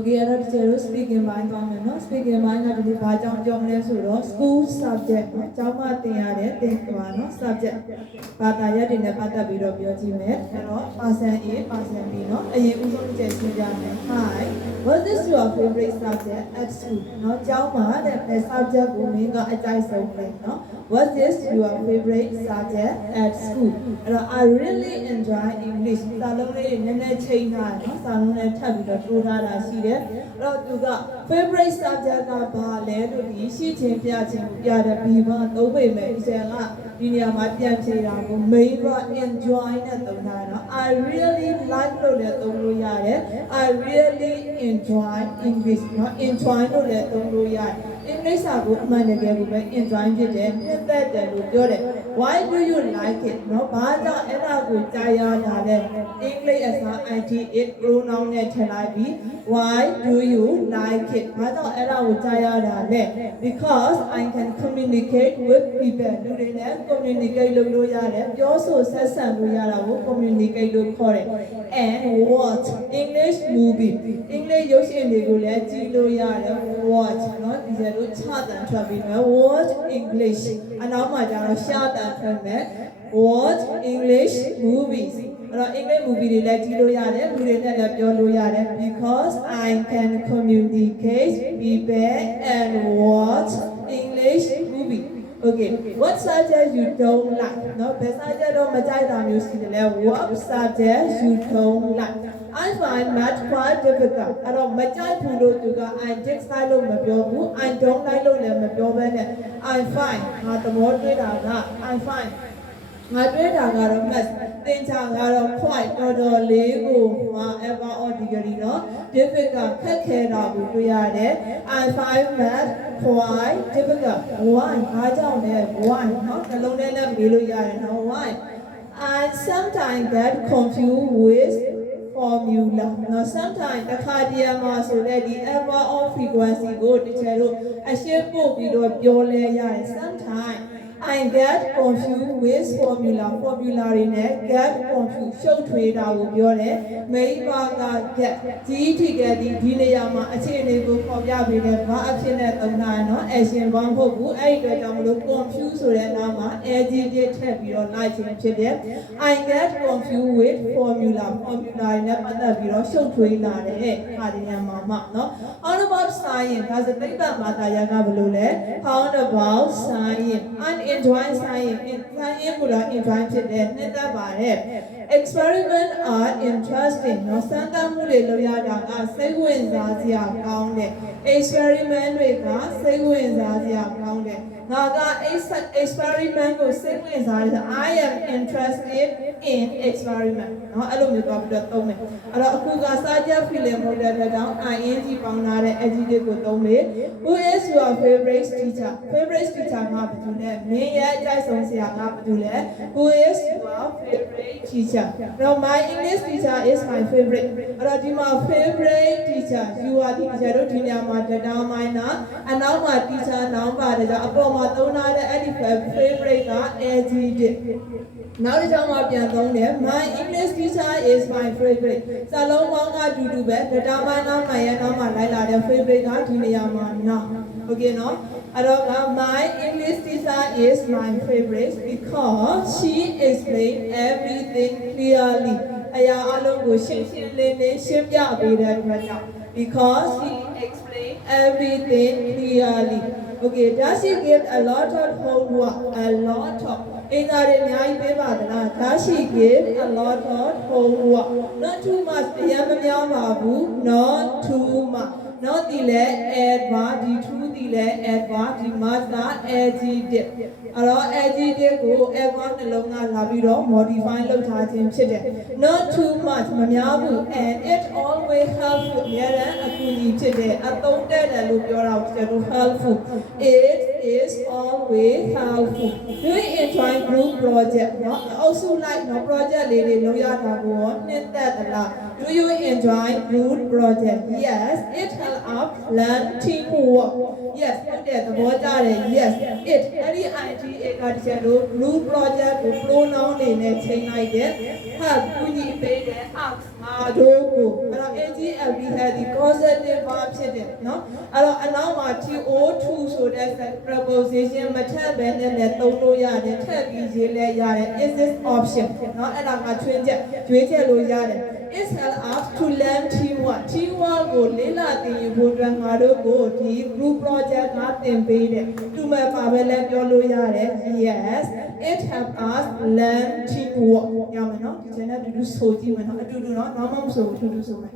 Okay, I have to speak in my comment, no? Speak in my not to be by John school subject, Jama think no subject. But I had in the Pata Bido Biotimet, Pasan A, Pasan B, no? A Uso Hi, was this your favorite subject at school? No, Jama, the subject woman got a dice no? Was this your favorite subject at school? I really enjoy English. Salone Nene China, Salone Tabita, Tudara, Rotuga, favorite subject of Ballet, she changed Yada Biva, the way Mexella, Dinia Matia Chira, Mayra enjoy it. I really like Loyade. I really enjoy English, enjoy Loyade. English are good money, enjoying it. Why do you like it? No, Baja and I would die English as an IT, it pronoun Why do you like it? Baja and I would die because I can communicate with people. Do they communicate with you also says will communicate with correct. And watch English movie. English watch, not watch English. And now my watch English movies. English movie because I can communicate people and watch English movie. Okay, what subject you don't like? No, besides what subject you don't like? I find math quite difficult. I don't like I take style I don't like I find the more I find. I read I got a mess. Things I got a quite not legal, whatever or degree, difficult, take care of I find math quite difficult. Why? I don't know why. Not alone and why. I sometimes get confused with formula. Now sometimes the cardiac so that the ever of frequency go to channel. I shape your sometimes. I get confused with formula in it, get confused, show trader will be on it, maybe I get get the Dinayama, a chain for Yabi, Martinet of Nano, Asian Bambo, I get confused with Nama, educate heavy or lighting today. I get confused with formula in a show trader, Hadiyama, no? All about science, has a paper Matayana how about science? Enjoy science, experiments are interesting. No, Santa Muleloya, say when Zazia counted. Experiment with say when Zazia counted. Naga experiment will say when I am interested in experiment. No, I don't make up the tome. Alakuga Saja Philip down, I ain't found out educated with Tome. Who is your favorite teacher? Favorite teacher, who is your favorite teacher? Now my English teacher is my favorite. My favorite teacher, you are the teacher of and now my teacher now the favorite now my English teacher is my favorite. Salon Wanga do better. The favorite okay, no? My English teacher is my favorite because she explains everything clearly. Because she explains everything clearly. Okay, does she give a lot of homework? A lot of. Does she give a lot of homework? Not too much. Not too much. Not the advance, the true the advance, the master edgy. Edgy go ever along labido, modify low charging today. Not too much, Mamiabu, and it always helpful. Yet a kuni today. I thought that I look your out to helpful. It is always helpful. Do you enjoy group project? Also like no project lady lawyer do you enjoy group project? Yes, it helps us learn teamwork. yes ဟုတ်တယ်သဘောကျတယ် yes it အဲ့ဒီ ita ကတချင်လို့ group project ကို pronoun တွေနဲ့ချိန်လိုက်တယ် help ကူညီပေးတယ် ask ငါတို့ကိုအဲ့တော့ AGLB ဟာဒီ causative verb ဖြစ်တယ်နော်အဲ့တော့အနောက်မှာ to ဆိုတဲ့ preposition မထပ်ပဲနဲ့လည်းသုံးလို့ရတယ်ထပ်ပြီးရေးလဲရတယ် is this option နော်အဲ့ဒါကချွင်းချက်ရွေးချက်လို့ရတယ် is help us to learn teamwork ကိုလေ့လာသင်ယူဖို့အတွက်ငါတို့ကိုဒီ group project ကသင်ပေးတယ်သူမဲ့ပါပဲလဲပြောလို့ရတယ် yes it help us learn teamwork ရမယ်နော်ဒီချက်နဲ့အတူတူဆိုကြည့်မယ်နော်အတူတူနော်ဘာမှမဆိုဘူးအတူတူဆိုမယ်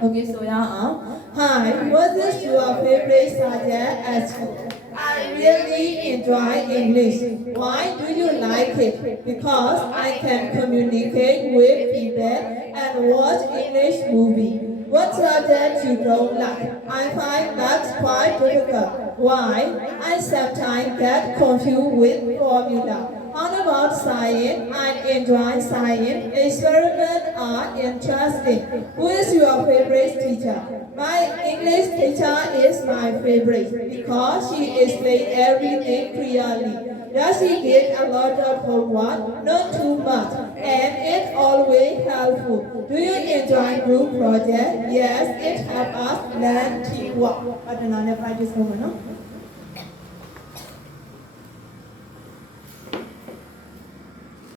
Okay, so now, hi, what is your favorite subject at school? I really enjoy English. Why do you like it? Because I can communicate with people and watch English movie. What subject you don't like? I find that quite difficult. Why? I sometimes get confused with formula. How about science? I enjoy science. Experiments are interesting. Who is your favorite teacher? My English teacher is my favorite because she explains everything clearly. Does she get a lot of homework? Not too much. And it's always helpful. Do you enjoy group project? Yes, it helps us learn teamwork. But another practice moment, no?